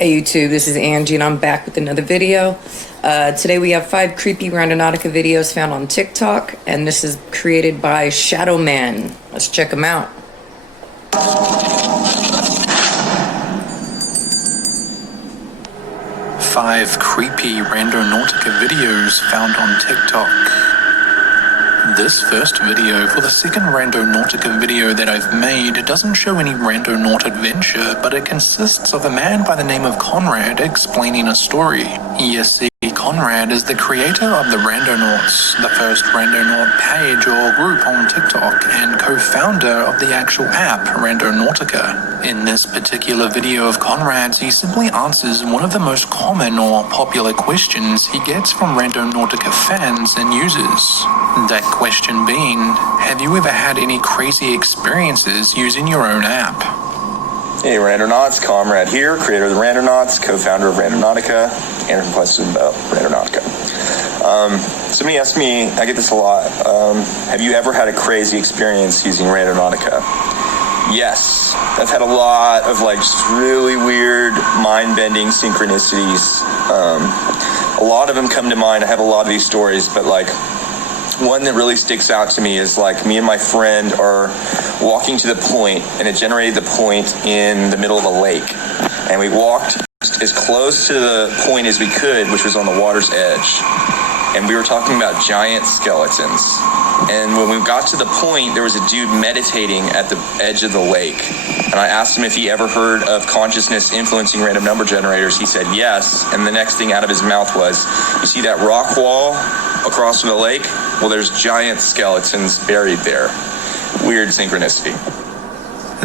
Hey YouTube, this is Angie and I'm back with another video. Today we have 5 creepy Randonautica videos found on TikTok, and this is created by Shadow Man. Let's check them out. 5 creepy Randonautica videos found on TikTok. This first video for the second Randonautica video that I've made doesn't show any randonaut adventure, but it consists of a man by the name of Conrad explaining a story. Yes, see, Conrad is the creator of the Randonauts, the first Randonaut page or group on TikTok, and co-founder of the actual app Randonautica. In this particular video of Conrad's, he simply answers one of the most common or popular questions he gets from Randonautica fans and users. That question being, have you ever had any crazy experiences using your own app? Hey Randonauts, Conrad here, creator of the Randonauts, co-founder of Randonautica, and a question about Randonautica. Somebody asked me, I get this a lot, have you ever had a crazy experience using Randonautica? Yes, I've had a lot of just really weird, mind-bending synchronicities. A lot of them come to mind. I have a lot of these stories, but one that really sticks out to me is me and my friend are walking to the point, and it generated the point in the middle of a lake. And we walked as close to the point as we could, which was on the water's edge. And we were talking about giant skeletons. And when we got to the point, there was a dude meditating at the edge of the lake. And I asked him if he ever heard of consciousness influencing random number generators. He said yes. And the next thing out of his mouth was, you see that rock wall across from the lake? Well, there's giant skeletons buried there. Weird synchronicity.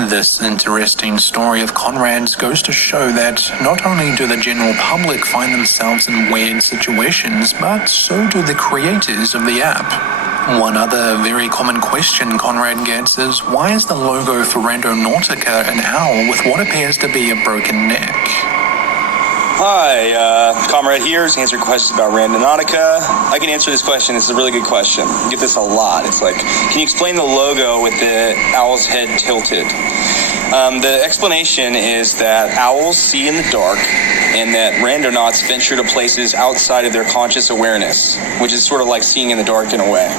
This interesting story of Conrad's goes to show that not only do the general public find themselves in weird situations, but so do the creators of the app. One other very common question Conrad gets is, why is the logo for Randonautica an owl with what appears to be a broken neck? Hi, Conrad here to answer questions about Randonautica. I can answer this question. This is a really good question. I get this a lot. It's can you explain the logo with the owl's head tilted? The explanation is that owls see in the dark, and that randonauts venture to places outside of their conscious awareness, which is sort of like seeing in the dark in a way.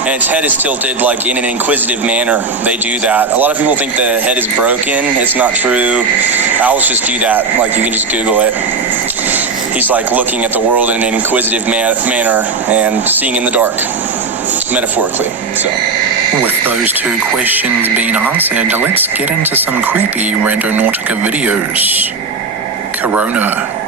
And its head is tilted in an inquisitive manner. They do that. A lot of people think the head is broken. It's not true. Owls just do that. You can just Google it. He's looking at the world in an inquisitive manner and seeing in the dark, metaphorically. So, with those 2 questions being answered, let's get into some creepy Randonautica videos. Corona.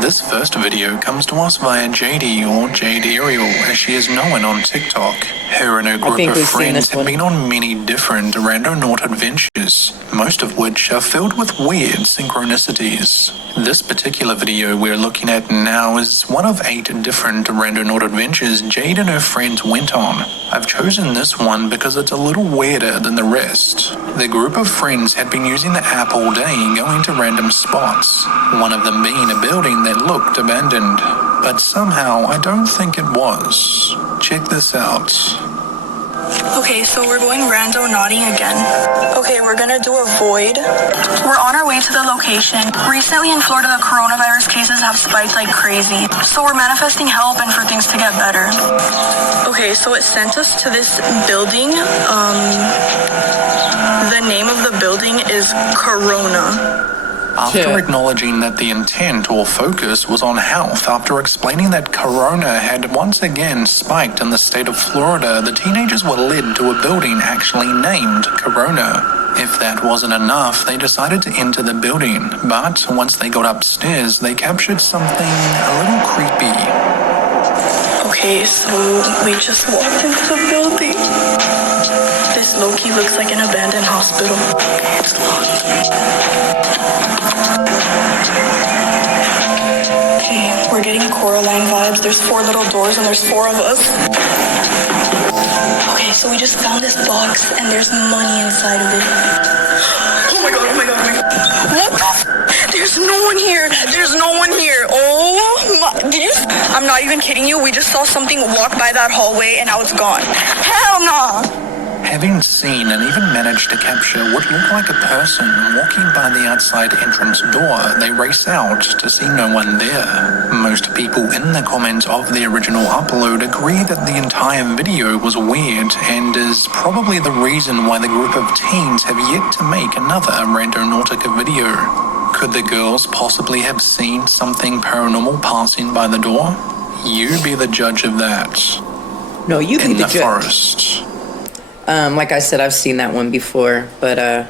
This first video comes to us via JD or Jade Ariel, as she is known on TikTok. Her and her group of friends have been on many different randonaut adventures, most of which are filled with weird synchronicities. This particular video we're looking at now is one of 8 different randonaut adventures Jade and her friends went on. I've chosen this one because it's a little weirder than the rest. The group of friends had been using the app all day, going to random spots, one of them being a building that looked abandoned, but somehow I don't think it was. Check this out. Okay, so we're going randonauting again. Okay, we're gonna do a void. We're on our way to the location. Recently in Florida, the coronavirus cases have spiked like crazy. So we're manifesting help and for things to get better. Okay, so it sent us to this building. The name of the building is Corona. After acknowledging that the intent or focus was on health, after explaining that corona had once again spiked in the state of Florida, the teenagers were led to a building actually named Corona. If that wasn't enough, they decided to enter the building, but once they got upstairs, they captured something a little creepy. Okay, so we just walked into the building. This low-key looks like an abandoned hospital. It's locked. Okay, we're getting Coraline vibes. There's 4 little doors and there's 4 of us. Okay, so we just found this box and there's money inside of it. Oh my god, oh my god, oh my god. What the There's no one here. There's no one here. Oh my, I'm not even kidding you. We just saw something walk by that hallway and now it's gone. Hell no. having seen and even managed to capture what looked like a person walking by the outside entrance door, they race out to see no one there. Most people in the comments of the original upload agree that the entire video was weird and is probably the reason why the group of teens have yet to make another Randonautica video. Could the girls possibly have seen something paranormal passing by the door? You be the judge of that. No, you be In the the judge. forest. Like I said, I've seen that one before, but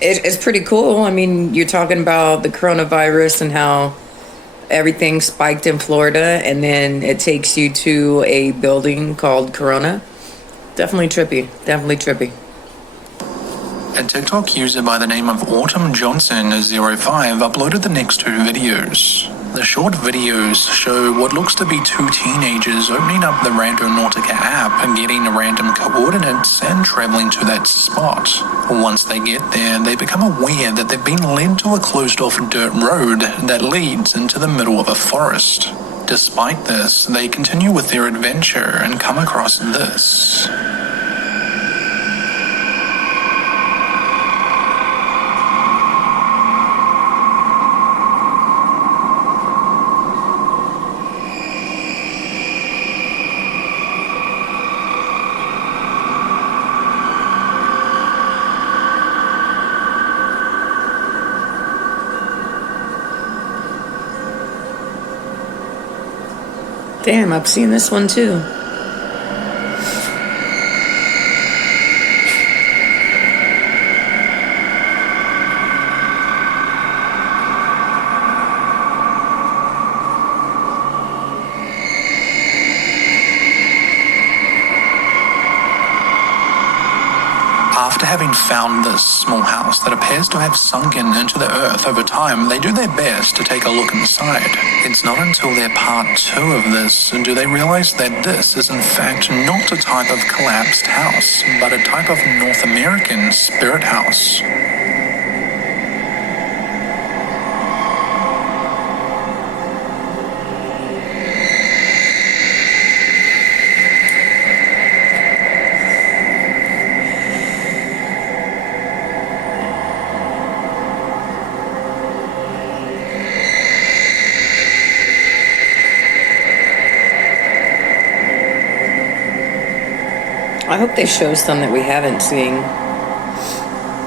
it's pretty cool. I mean, you're talking about the coronavirus and how everything spiked in Florida, and then it takes you to a building called Corona. Definitely trippy. Definitely trippy. A TikTok user by the name of Autumn Johnson05 uploaded the next two videos. The short videos show what looks to be two teenagers opening up the Randonautica app and getting random coordinates and traveling to that spot. Once they get there, they become aware that they've been led to a closed-off dirt road that leads into the middle of a forest. Despite this, they continue with their adventure and come across this. Damn, I've seen this one too. After having found this small house that appears to have sunken into the earth over time, they do their best to take a look inside. It's not until their part 2 of this do they realize that this is in fact not a type of collapsed house, but a type of North American spirit house. I hope they show some that we haven't seen.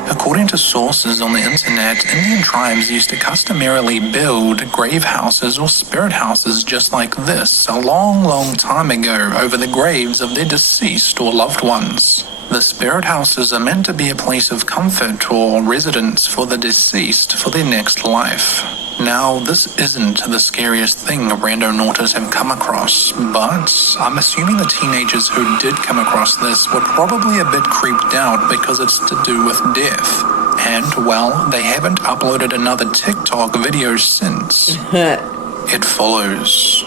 According to sources on the internet, Indian tribes used to customarily build grave houses or spirit houses just like this a long, long time ago over the graves of their deceased or loved ones. The spirit houses are meant to be a place of comfort or residence for the deceased for their next life. Now, this isn't the scariest thing randonautas have come across, but I'm assuming the teenagers who did come across this were probably a bit creeped out because it's to do with death. And, well, they haven't uploaded another TikTok video since. It follows.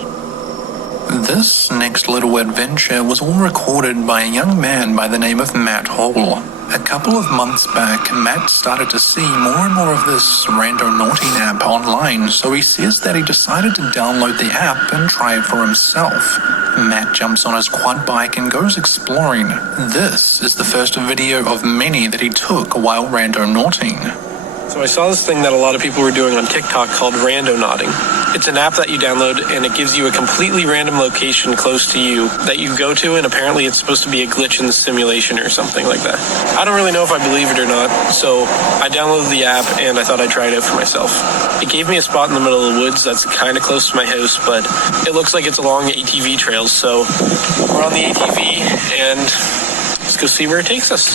This next little adventure was all recorded by a young man by the name of Matt Hall. A couple of months back, Matt started to see more and more of this randonauting app online, so he says that he decided to download the app and try it for himself. Matt jumps on his quad bike and goes exploring. This is the first video of many that he took while randonauting. So I saw this thing that a lot of people were doing on TikTok called randonauting. It's an app that you download and it gives you a completely random location close to you that you go to, and apparently it's supposed to be a glitch in the simulation or something like that. I don't really know if I believe it or not, so I downloaded the app and I thought I'd try it out for myself. It gave me a spot in the middle of the woods that's kind of close to my house, but it looks like it's along ATV trails, so we're on the ATV and let's go see where it takes us.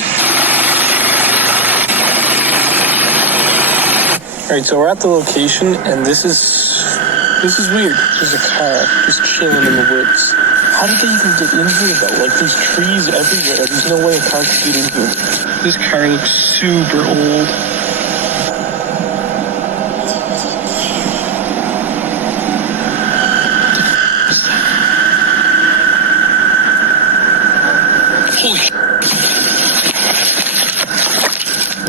Alright, so we're at the location, and this is weird. There's a car just chilling in the woods. How did they even get in here, though? Like, there's trees everywhere. There's no way a car could get in here. This car looks super old. Holy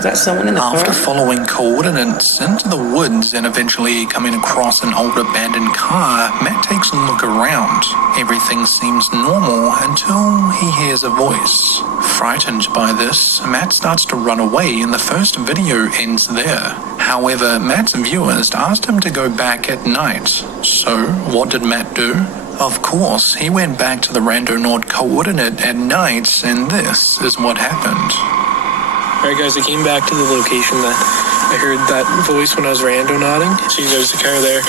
Is that someone in the After car? following coordinates into the woods and eventually coming across an old abandoned car, Matt takes a look around. Everything seems normal until he hears a voice. Frightened by this, Matt starts to run away and the first video ends there. However, Matt's viewers asked him to go back at night. So, what did Matt do? Of course, he went back to the Randonaut coordinate at night and this is what happened. Alright guys, I came back to the location that I heard that voice when I was randonauting. See, there's the car there.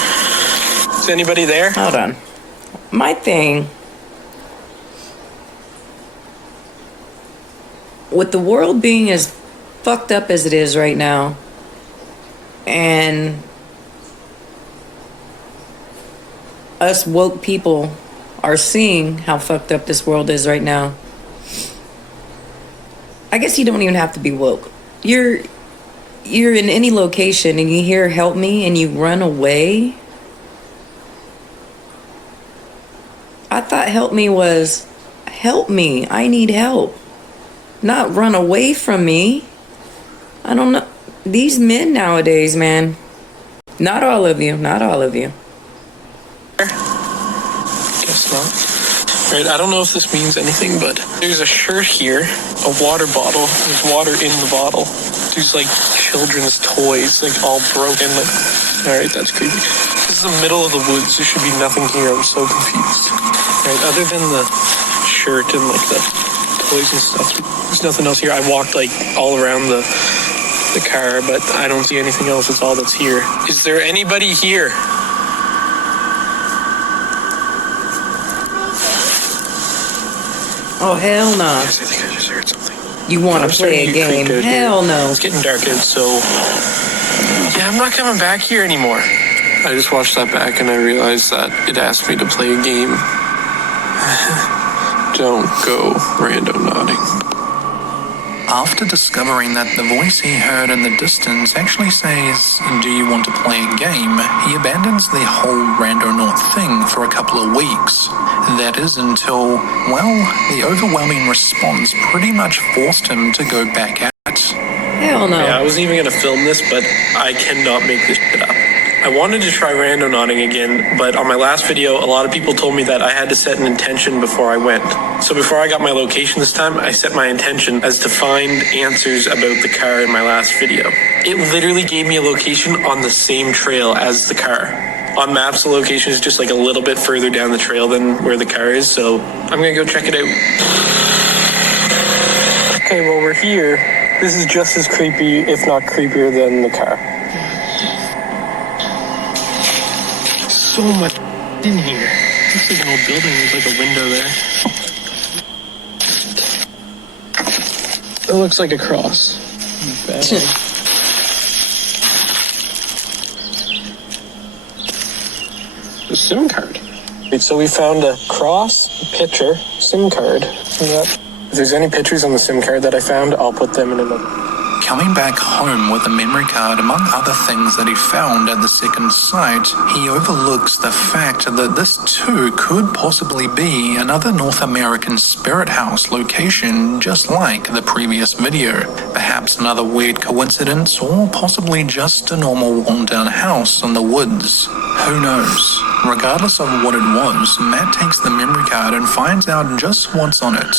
Is anybody there? Hold on. My thing, with the world being as fucked up as it is right now, and us woke people are seeing how fucked up this world is right now, I guess you don't even have to be woke. You're in any location and you hear "help me" and you run away. I thought "help me" was "help me, I need help," not "run away from me." I don't know. These men nowadays, man. Not all of you. Not all of you. Guess not. Right, I don't know if this means anything, but there's a shirt here, a water bottle. There's water in the bottle. There's like children's toys, like all broken. Like, all right, that's creepy. This is the middle of the woods. There should be nothing here. I'm so confused. Right, other than the shirt and like the toys and stuff, there's nothing else here. I walked like all around the car, but I don't see anything else. That's all that's here. Is there anybody here? Oh, hell no. I think I just heard something. You want to play a game? Hell no. It's getting dark out, so yeah, I'm not coming back here anymore. I just watched that back and I realized that it asked me to play a game. Don't go randonauting. After discovering that the voice he heard in the distance actually says, "Do you want to play a game?" he abandons the whole Randonaut thing for a couple of weeks. That is until, well, the overwhelming response pretty much forced him to go back at. Hell no. Yeah, I wasn't even gonna film this, but I cannot make this shit up. I wanted to try randonauting again, but on my last video, a lot of people told me that I had to set an intention before I went. So before I got my location this time, I set my intention as to find answers about the car in my last video. It literally gave me a location on the same trail as the car. On maps, the location is just like a little bit further down the trail than where the car is, so I'm gonna go check it out. Okay, well, we're here. This is just as creepy, if not creepier, than the car. So much in here. Looks like an old building. There's like a window there. It looks like a cross. Bad. A SIM card. So we found a cross, a picture, SIM card. If there's any pictures on the SIM card that I found, I'll put them in another. Coming back home with a memory card, among other things that he found at the second site, he overlooks the fact that this too could possibly be another North American spirit house location just like the previous video. Perhaps another weird coincidence, or possibly just a normal worn-down house in the woods. Who knows? Regardless of what it was, Matt takes the memory card and finds out just what's on it.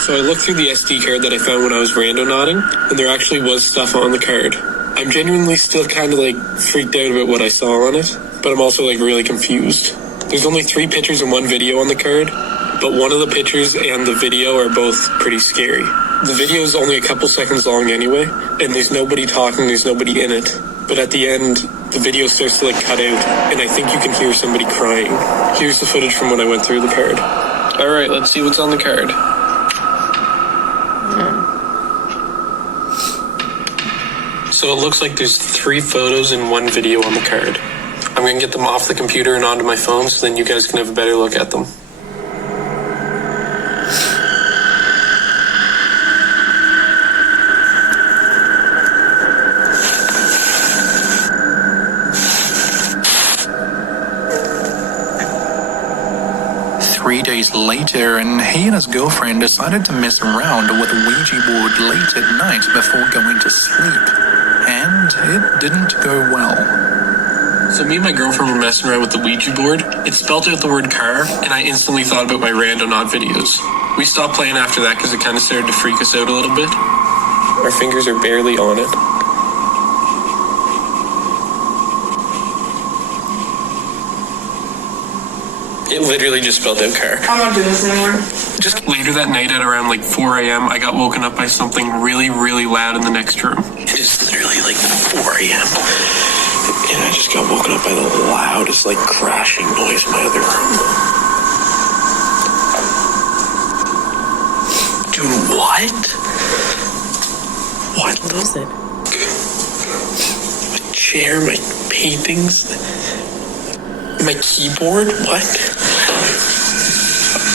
So I looked through the SD card that I found when I was randonauting, and there actually was stuff on the card. I'm genuinely still kind of like freaked out about what I saw on it, but I'm also like really confused. There's only 3 pictures and 1 video on the card, but one of the pictures and the video are both pretty scary. The video is only a couple seconds long anyway, and there's nobody talking, there's nobody in it. But at the end, the video starts to like cut out, and I think you can hear somebody crying. Here's the footage from when I went through the card. Alright, let's see what's on the card. So it looks like there's 3 photos and 1 video on the card. I'm going to get them off the computer and onto my phone so then you guys can have a better look at them. 3 days later, and he and his girlfriend decided to mess around with a Ouija board late at night before going to sleep. And it didn't go well. So me and my girlfriend were messing around with the Ouija board. It spelled out the word car, and I instantly thought about my random odd videos. We stopped playing after that because it kind of started to freak us out a little bit. Our fingers are barely on it. It literally just spelled out car. I'm not doing this anymore. Just later that night at around like 4 a.m., I got woken up by something really, really loud in the next room. It's literally like 4 a.m. And I just got woken up by the loudest, like, crashing noise in my other room. Dude, what? What is it? My chair, my paintings, my keyboard, what?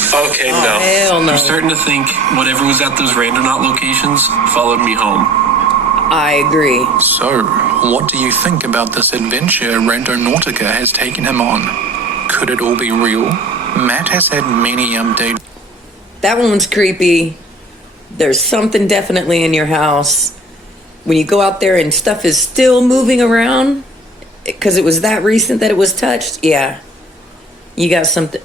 Okay, no. Hell no. I'm starting to think whatever was at those Randonaut locations followed me home. I agree. So, what do you think about this adventure Randonautica has taken him on? Could it all be real? Matt has had many updates. That one's creepy. There's something definitely in your house. When you go out there and stuff is still moving around, because it was that recent that it was touched, yeah. You got something.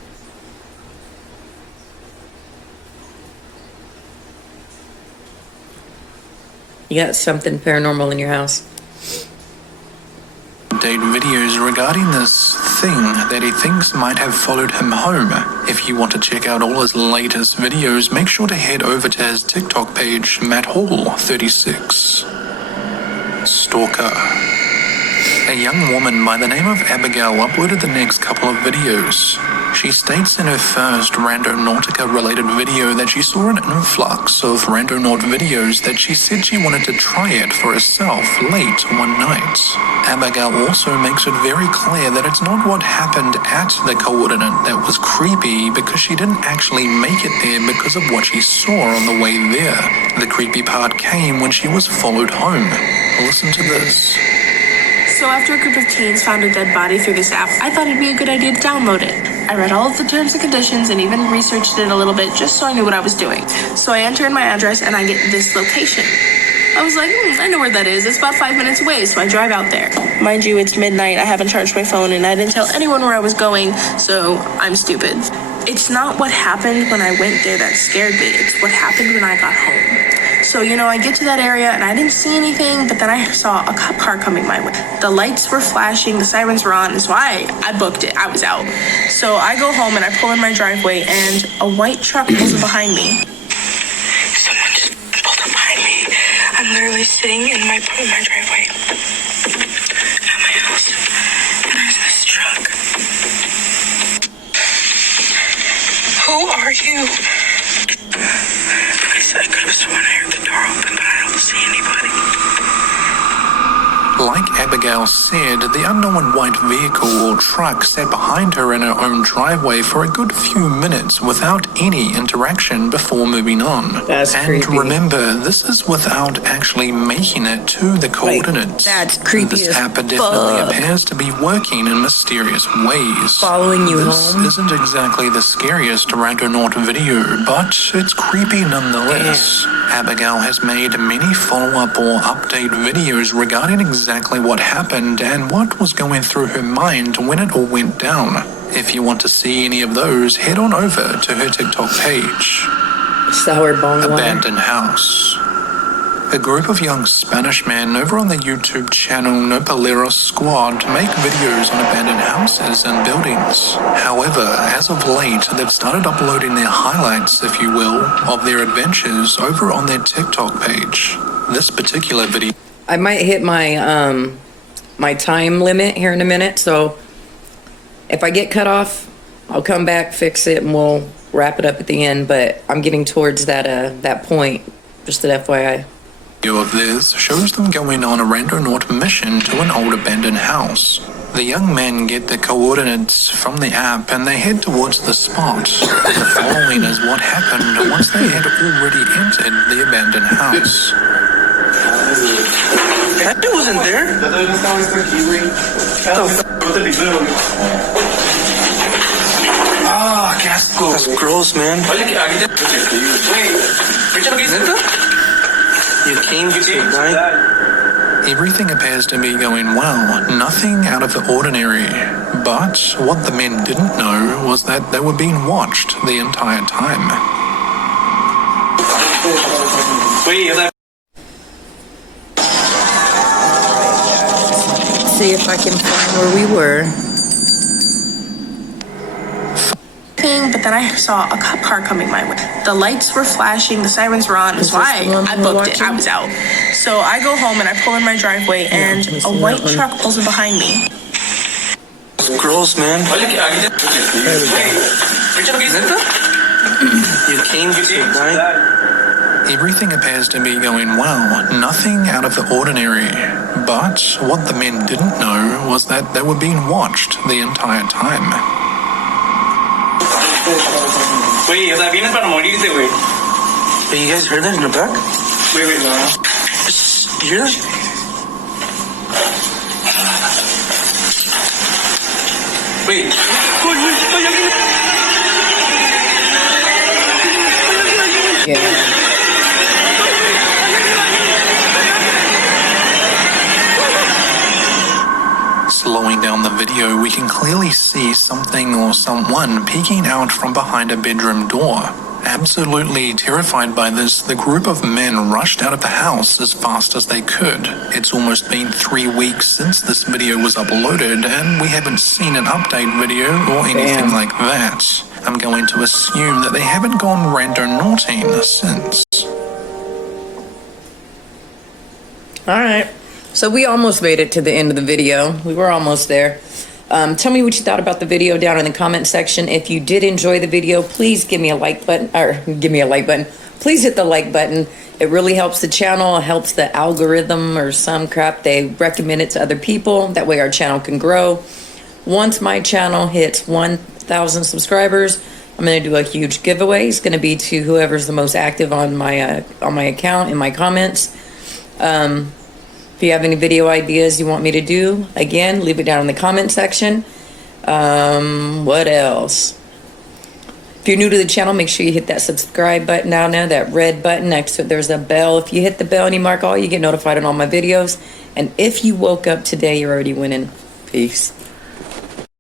You got something paranormal in your house. Update videos regarding this thing that he thinks might have followed him home. If you want to check out all his latest videos, make sure to head over to his TikTok page, MattHall36. Stalker. A young woman by the name of Abigail uploaded the next couple of videos. She states in her first Randonautica-related video that she saw an influx of Randonaut videos that she said she wanted to try it for herself late one night. Abigail also makes it very clear that it's not what happened at the coordinate that was creepy, because she didn't actually make it there because of what she saw on the way there. The creepy part came when she was followed home. Listen to this. So after a group of teens found a dead body through this app, I thought it'd be a good idea to download it. I read all of the terms and conditions and even researched it a little bit just so I knew what I was doing. So I enter in my address and I get this location. I was like, I know where that is. It's about 5 minutes away, so I drive out there. Mind you, it's midnight. I haven't charged my phone and I didn't tell anyone where I was going, so I'm stupid. It's not what happened when I went there that scared me. It's what happened when I got home. So, I get to that area and I didn't see anything, but then I saw a cop car coming my way. The lights were flashing, the sirens were on, and so I booked it. I was out. So I go home and I pull in my driveway and a white truck pulls up behind me. Someone just pulled up behind me. I'm literally sitting in my driveway at my house, and there's this truck. Who are you? I could have sworn I heard the door open, but I don't see anybody. Like Abigail said, the unknown white vehicle or truck sat behind her in her own driveway for a good few minutes without any interaction before moving on. That's and creepy. remember, this is without actually making it to the coordinates. That's creepy This as app definitely fuck. appears to be working in mysterious ways. Following you This home? isn't exactly the scariest Randonaut video, but it's creepy nonetheless. Abigail has made many follow-up or update videos regarding exactly what happened and what was going through her mind when it all went down. If you want to see any of those, head on over to her TikTok page. Sour bong water. Abandoned House. A group of young Spanish men over on the YouTube channel Nopaleros Squad make videos on abandoned houses and buildings. However, as of late, they've started uploading their highlights, if you will, of their adventures over on their TikTok page. This particular video... I might hit my my time limit here in a minute, so if I get cut off, I'll come back, fix it, and we'll wrap it up at the end. But I'm getting towards that point, just an FYI. Video of this shows them going on a Randonaut mission to an old abandoned house. The young men get the coordinates from the app and they head towards the spot. The following is what happened once they had already entered the abandoned house. That dude wasn't there. Ah, qué asco. That's gross, man. Oye, aquí te... You came to die. Everything appears to be going well, nothing out of the ordinary. But what the men didn't know was that they were being watched the entire time. See if I can find where we were. But then I saw a cop car coming my way. The lights were flashing, the sirens were on. So I booked it. I was out. So I go home and I pull in my driveway, and a white truck pulls in behind me. It's gross, man. You came to die. Everything appears to be going well, nothing out of the ordinary. But what the men didn't know was that they were being watched the entire time. Wait, o sea, vienes para morirte, güey. Hey, you guys heard that in the back? Wait, no. You hear that? Wait. Yeah. Slowing down the video, we can clearly see something or someone peeking out from behind a bedroom door. Absolutely terrified by this, the group of men rushed out of the house as fast as they could. It's almost been 3 weeks since this video was uploaded, and we haven't seen an update video or anything like that. I'm going to assume that they haven't gone randonauting since. Alright. So we almost made it to the end of the video. We were almost there. Tell me what you thought about the video down in the comment section. If you did enjoy the video, please give me a like button, Please hit the like button. It really helps the channel. It helps the algorithm or some crap. They recommend it to other people. That way our channel can grow. Once my channel hits 1,000 subscribers, I'm going to do a huge giveaway. It's going to be to whoever's the most active on my account in my comments. If you have any video ideas you want me to do, again, leave it down in the comment section. What else? If you're new to the channel, make sure you hit that subscribe button down there, that red button. Next to it, there's a bell. If you hit the bell and you mark all, you get notified on all my videos. And if you woke up today, you're already winning. Peace.